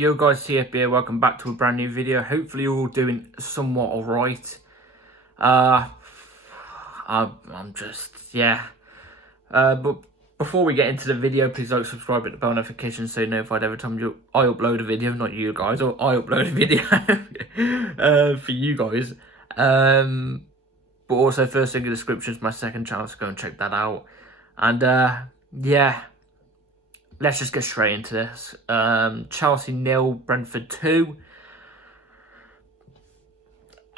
Yo guys, CFB, welcome back to a brand new video. Hopefully you're all doing somewhat alright. I'm just, yeah. But before we get into the video, please like, subscribe, hit the bell notification so you're notified every time I upload a video. Not you guys, or I upload a video for you guys. But also, first thing in the description is my second channel, so go and check that out. And yeah. Let's just get straight into this. Chelsea 0, Brentford 2.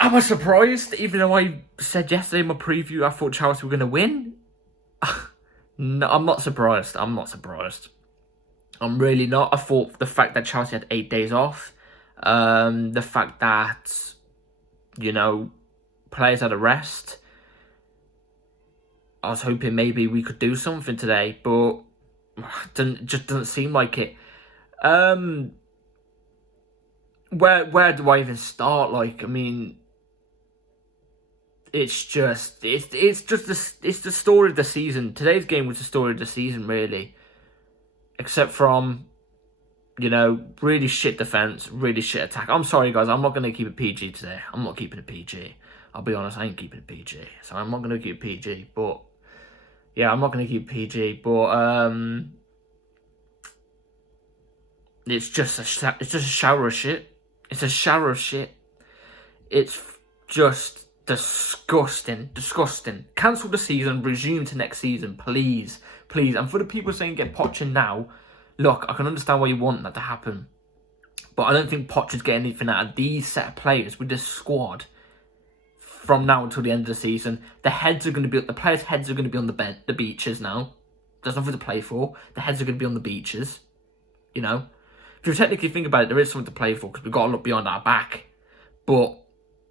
Am I surprised? Even though I said yesterday in my preview I thought Chelsea were going to win? No, I'm not surprised. I'm really not. I thought the fact that Chelsea had 8 days off, the fact that, you know, players had a rest, I was hoping maybe we could do something today, but just doesn't seem like it. Where do I even start? Like, I mean, it's the story of the season. Today's game was the story of the season, really. Except from, you know, really shit defense, really shit attack. I'm sorry, guys. I'm not gonna keep it PG today. I'm not keeping it PG. I'll be honest. I ain't keeping it PG. So I'm not gonna keep it PG. But yeah, I'm not going to keep PG, but it's just a shower of shit. It's a shower of shit. It's just disgusting. Cancel the season, resume to next season, please. And for the people saying get Poch in now, look, I can understand why you want that to happen, but I don't think Poch is getting anything out of these set of players with this squad. From now until the end of the season, the players' heads are going to be on the beaches now. There's nothing to play for. The heads are going to be on the beaches. You know, if you technically think about it, there is something to play for because we've got to look beyond our back. But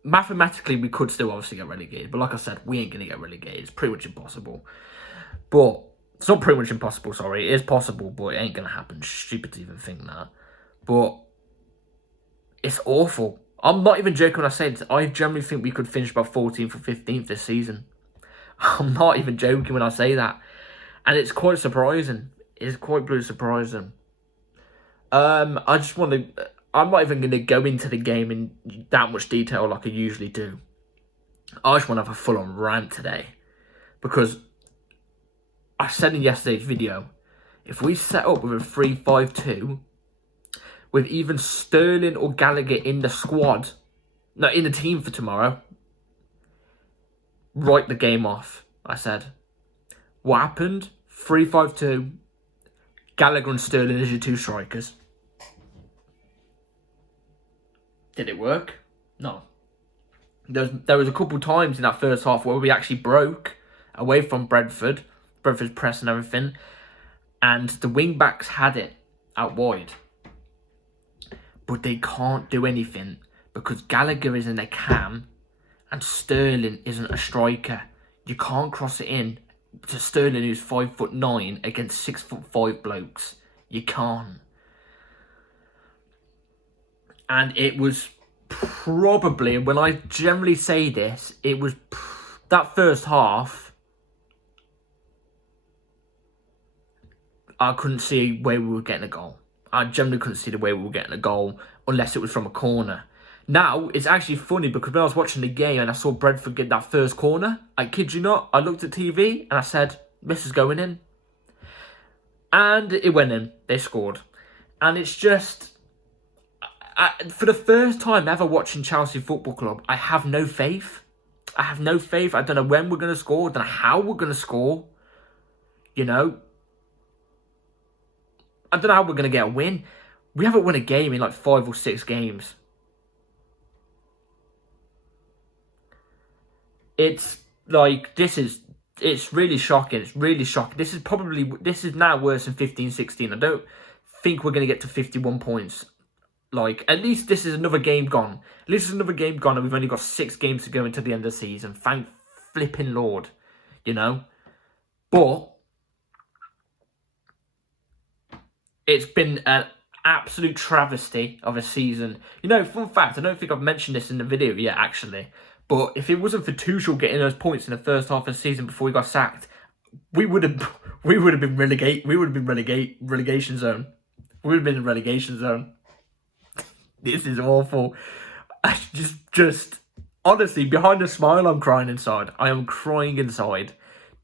mathematically, we could still obviously get relegated. But like I said, we ain't going to get relegated. It's pretty much impossible. But it's not pretty much impossible. Sorry, it is possible, but it ain't going to happen. Stupid to even think that. But it's awful. I'm not even joking when I say this. I generally think we could finish about 14th or 15th this season. I'm not even joking when I say that. And it's quite surprising. It's quite blue surprising. I'm not even going to go into the game in that much detail like I usually do. I just want to have a full-on rant today. Because I said in yesterday's video, if we set up with a 3-5-2... with even Sterling or Gallagher in the squad, no, in the team for tomorrow, write the game off, I said. What happened? 3-5-2, Gallagher and Sterling as your two strikers. Did it work? No. There was a couple times in that first half where we actually broke away from Brentford's press and everything, and the wing-backs had it out wide. But they can't do anything because Gallagher isn't a cam and Sterling isn't a striker. You can't cross it in to Sterling, who's 5'9" against 6'5" blokes. You can't. And it was probably, when I generally say this, it was that first half. I couldn't see where we were getting a goal. I generally couldn't see the way we were getting a goal unless it was from a corner. Now, it's actually funny because when I was watching the game and I saw Brentford get that first corner, I kid you not, I looked at TV and I said, this is going in. And it went in. They scored. And it's just, for the first time ever watching Chelsea Football Club, I have no faith. I don't know when we're going to score. I don't know how we're going to score. You know? I don't know how we're going to get a win. We haven't won a game in like 5 or 6 games. It's like, it's really shocking. It's really shocking. This is now worse than 15-16. I don't think we're going to get to 51 points. Like, at least this is another game gone. And we've only got 6 games to go until the end of the season. Thank flipping Lord. You know? But it's been an absolute travesty of a season. You know, fun fact, I don't think I've mentioned this in the video yet, actually. But if it wasn't for Tuchel getting those points in the first half of the season before he got sacked, we would have been relegation zone. We would have been in relegation zone. This is awful. I just honestly, behind the smile, I'm crying inside. I am crying inside.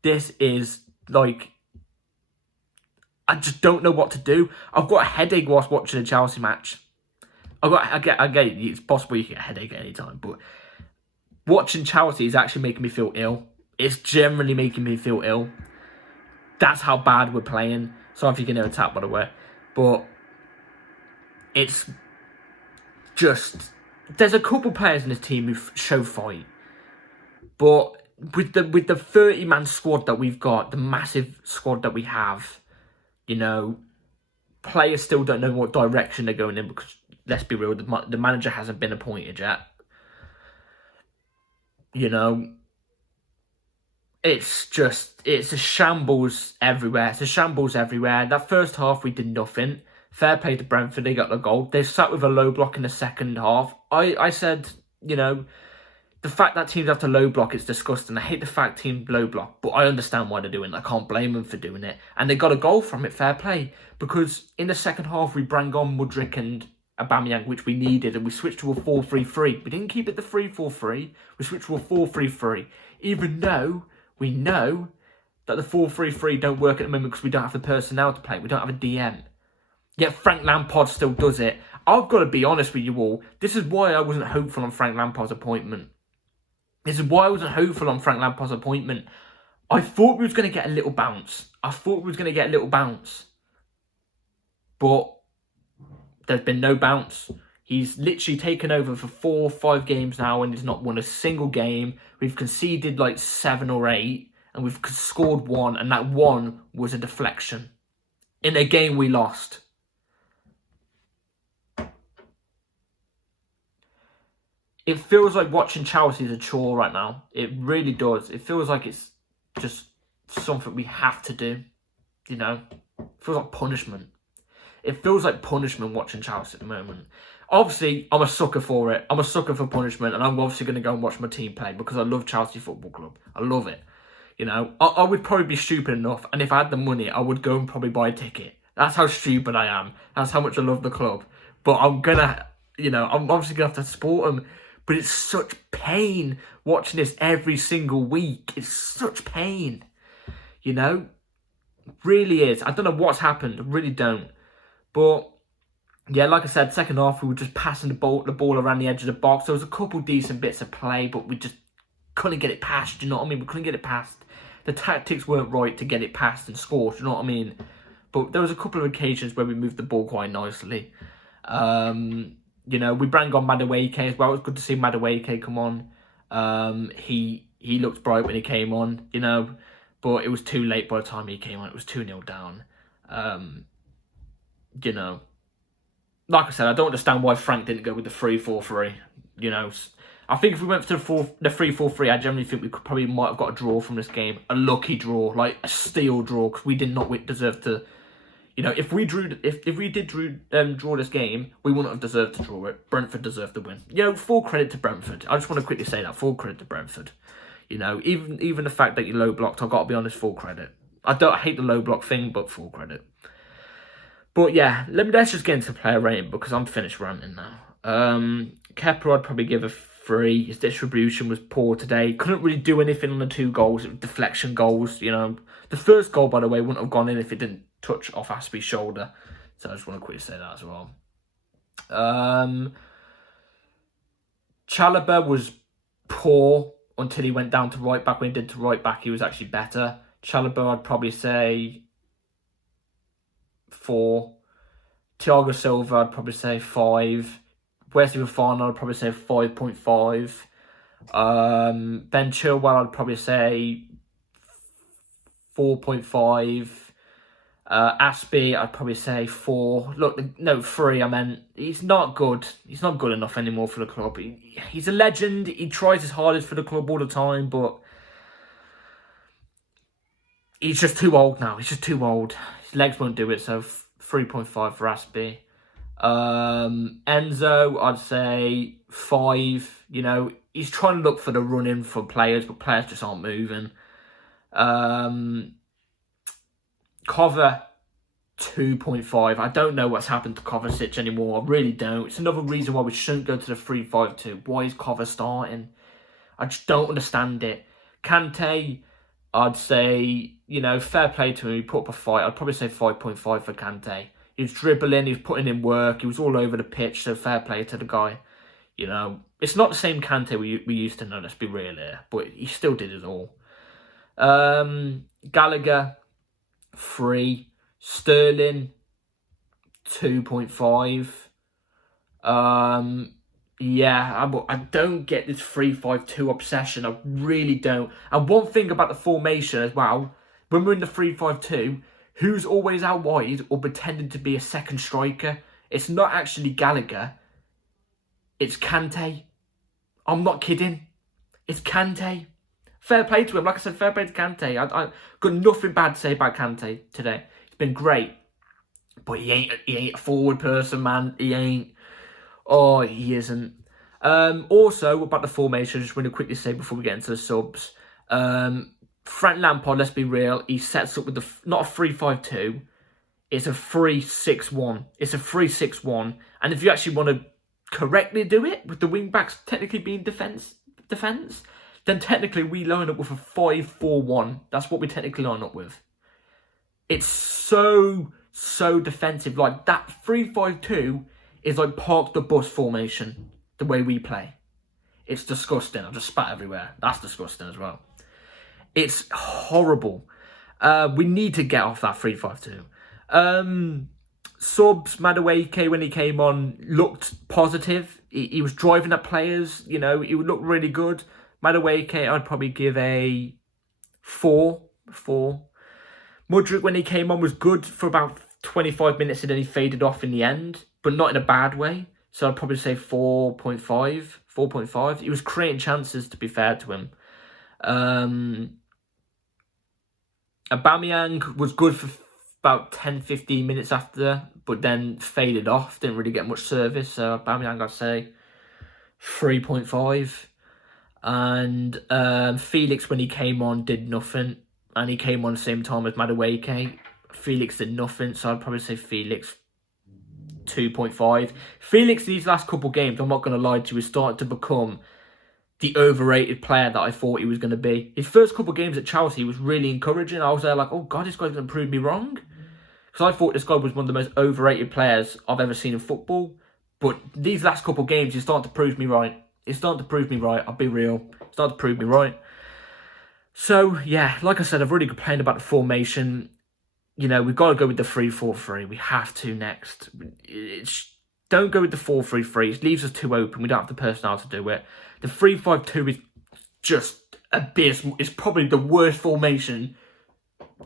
This is like, I just don't know what to do. I've got a headache whilst watching a Chelsea match. I get it. It's possible you can get a headache at any time, but watching Chelsea is actually making me feel ill. It's generally making me feel ill. That's how bad we're playing. Sorry if you can hear a tap, by the way, but it's just, there's a couple players in this team who show fight, but with the 30-man squad that we've got, the massive squad that we have, you know, players still don't know what direction they're going in because, let's be real, the manager hasn't been appointed yet. You know, it's a shambles everywhere. It's a shambles everywhere. That first half, we did nothing. Fair play to Brentford, they got the goal. They sat with a low block in the second half. I said, you know, the fact that teams have to low block, it's disgusting. I hate the fact teams low block, but I understand why they're doing it. I can't blame them for doing it. And they got a goal from it, fair play. Because in the second half, we brought on Mudryk and Aubameyang, which we needed, and we switched to a 4-3-3. We didn't keep it the 3-4-3. We switched to a 4-3-3. Even though we know that the 4-3-3 don't work at the moment because we don't have the personnel to play. We don't have a DM. Yet Frank Lampard still does it. I've got to be honest with you all. This is why I wasn't hopeful on Frank Lampard's appointment. I thought we was going to get a little bounce. But there's been no bounce. He's literally taken over for 4 or 5 games now and he's not won a single game. We've conceded like 7 or 8 and we've scored 1, and that 1 was a deflection in a game we lost. It feels like watching Chelsea is a chore right now. It really does. It feels like it's just something we have to do. You know? It feels like punishment. It feels like punishment watching Chelsea at the moment. Obviously, I'm a sucker for it. I'm a sucker for punishment, and I'm obviously going to go and watch my team play because I love Chelsea Football Club. I love it. You know? I would probably be stupid enough, and if I had the money, I would go and probably buy a ticket. That's how stupid I am. That's how much I love the club. But I'm going to, you know, I'm obviously going to have to support them. But it's such pain watching this every single week. It's such pain. You know? It really is. I don't know what's happened. I really don't. But, yeah, like I said, second half, we were just passing the ball around the edge of the box. There was a couple decent bits of play, but we just couldn't get it past. Do you know what I mean? We couldn't get it past. The tactics weren't right to get it past and score. Do you know what I mean? But there was a couple of occasions where we moved the ball quite nicely. You know, we brought on Madueke as well. It was good to see Madueke come on. He looked bright when he came on, you know, but it was too late by the time he came on. It was 2-0 down. You know, like I said, I don't understand why Frank didn't go with the 3-4-3. You know, I think if we went for the 3-4-3, I generally think we might have got a draw from this game. A lucky draw, like a steal draw, because we did not deserve to. You know, if we did draw this game, we wouldn't have deserved to draw it. Brentford deserved to win. You know, full credit to Brentford. I just want to quickly say that. Full credit to Brentford. You know, even the fact that you low blocked, I've got to be honest, full credit. I hate the low block thing, but full credit. But yeah, let's just get into player rating because I'm finished ranting now. Kepa, I'd probably give a 3. His distribution was poor today. Couldn't really do anything on the 2 goals. It was deflection goals, you know. The first goal, by the way, wouldn't have gone in if it didn't touch off Aspie's shoulder. So I just want to quickly say that as well. Chalobah was poor until he went down to right back. When he did to right back, he was actually better. Chalobah, I'd probably say 4. Thiago Silva, I'd probably say 5. Wesley Fofana, I'd probably say 5.5. Ben Chilwell, I'd probably say 4.5. Aspie, I'd probably say 4. Look, no, 3. I meant he's not good. He's not good enough anymore for the club. He's a legend. He tries his hardest for the club all the time, but he's just too old now. He's just too old. His legs won't do it, so 3.5 for Aspie. Enzo, I'd say 5. You know, he's trying to look for the run-in for players, but players just aren't moving. Cover, 2.5. I don't know what's happened to Kovacic anymore. I really don't. It's another reason why we shouldn't go to the 3-5-2. Why is Kova starting? I just don't understand it. Kante, I'd say, fair play to him. He put up a fight. I'd probably say 5.5 for Kante. He was dribbling. He was putting in work. He was all over the pitch. So fair play to the guy. It's not the same Kante we used to know. Let's be real here. But he still did it all. Gallagher, 3. Sterling, 2.5. I don't get this 3-5-2 obsession. I really don't. And one thing about the formation as well, when we're in the 3-5-2, who's always out wide or pretending to be a second striker? It's not actually Gallagher. It's Kante. I'm not kidding. It's Kante. Fair play to him. Like I said, fair play to Kante. I got nothing bad to say about Kante today. Been great, but he ain't a forward person, man. He ain't. Oh, he isn't. Also, about the formation, I just want to quickly say before we get into the subs. Frank Lampard, let's be real, he sets up with not a 3-5-2, it's a 3-6-1. It's a 3-6-1, and if you actually want to correctly do it with the wing backs technically being defense, then technically we line up with a 5-4-1. That's what we technically line up with. It's so defensive. Like, that 3-5-2 is like park the bus formation, the way we play. It's disgusting. I've just spat everywhere. That's disgusting as well. It's horrible. We need to get off that 3-5-2. Subs, Madueke, when he came on, looked positive. He was driving at players. He looked really good. Madueke, I'd probably give a 4. Mudryk, when he came on, was good for about 25 minutes and then he faded off in the end, but not in a bad way. So I'd probably say 4.5. He was creating chances, to be fair to him. Aubameyang was good for about 10-15 minutes after, but then faded off. Didn't really get much service. So Aubameyang, I'd say 3.5. And Felix, when he came on, did nothing. And he came on the same time as Madueke. Felix did nothing, so I'd probably say Felix 2.5. Felix, these last couple games, I'm not going to lie to you, is starting to become the overrated player that I thought he was going to be. His first couple games at Chelsea was really encouraging. I was there like, oh God, this guy's going to prove me wrong. Because I thought this guy was one of the most overrated players I've ever seen in football. But these last couple games, he's starting to prove me right. I'll be real. He's starting to prove me right. So, yeah, like I said, I've already complained about the formation. We've got to go with the 3-4-3. We have to next. Don't go with the 4-3-3. It leaves us too open. We don't have the personnel to do it. The 3-5-2 is just abysmal. It's probably the worst formation.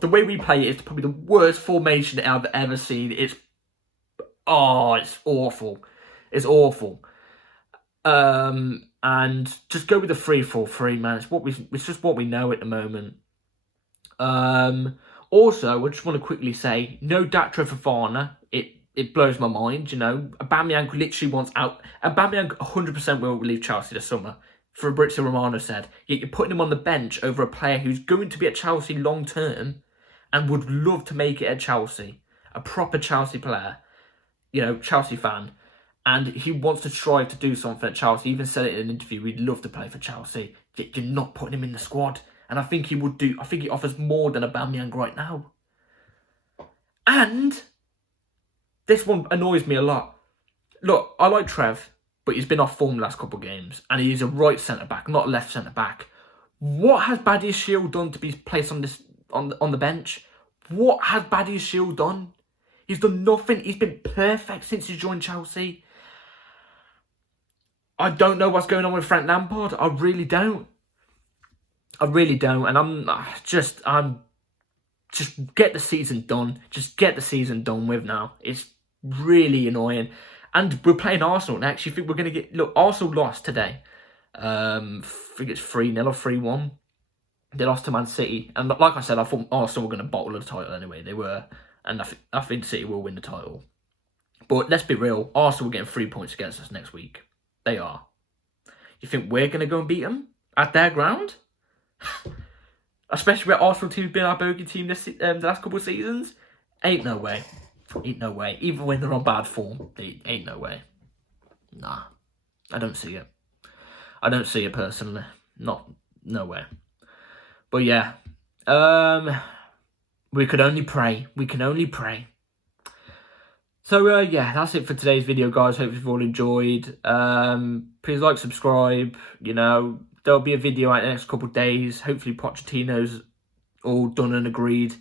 The way we play it is probably the worst formation I've ever seen. It's awful. It's awful. And just go with the 3-4-3, man. It's just what we know at the moment. Also, I just want to quickly say, no Datro Fofana. It blows my mind, Aubameyang literally wants out. Aubameyang 100% will leave Chelsea this summer. Fabrizio Romano said. Yet you're putting him on the bench over a player who's going to be at Chelsea long term and would love to make it at Chelsea. A proper Chelsea player. Chelsea fan. And he wants to strive to do something at Chelsea. He even said it in an interview, he'd love to play for Chelsea. Yet you're not putting him in the squad. And I think he would do. I think he offers more than Aubameyang right now. And this one annoys me a lot. Look, I like Trev, but he's been off form the last couple of games. And he's a right centre-back, not a left centre-back. What has Badiashile done to be placed on the bench? What has Badiashile done? He's done nothing. He's been perfect since he joined Chelsea. I don't know what's going on with Frank Lampard. I really don't. And I'm just get the season done. Just get the season done with now. It's really annoying. And we're playing Arsenal next. You think we're going to get... Look, Arsenal lost today. I think it's 3-0 or 3-1. They lost to Man City. And like I said, I thought Arsenal were going to bottle the title anyway. They were. And I think City will win the title. But let's be real. Arsenal are getting 3 points against us next week. They are. You think we're going to go and beat them at their ground? Especially where Arsenal team's been our bogey team the last couple of seasons? Ain't no way. Ain't no way. Even when they're on bad form, ain't no way. Nah, I don't see it. I don't see it personally. No way. But yeah, we could only pray. We can only pray. So yeah, that's it for today's video, guys. Hope you've all enjoyed. Please like, subscribe. You know, there'll be a video out in the next couple of days. Hopefully Pochettino's all done and agreed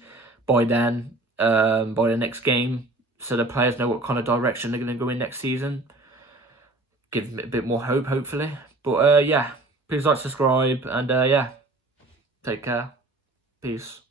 by then, by the next game, so the players know what kind of direction they're going to go in next season. Give them a bit more hope, hopefully. But yeah, please like, subscribe, and yeah, take care. Peace.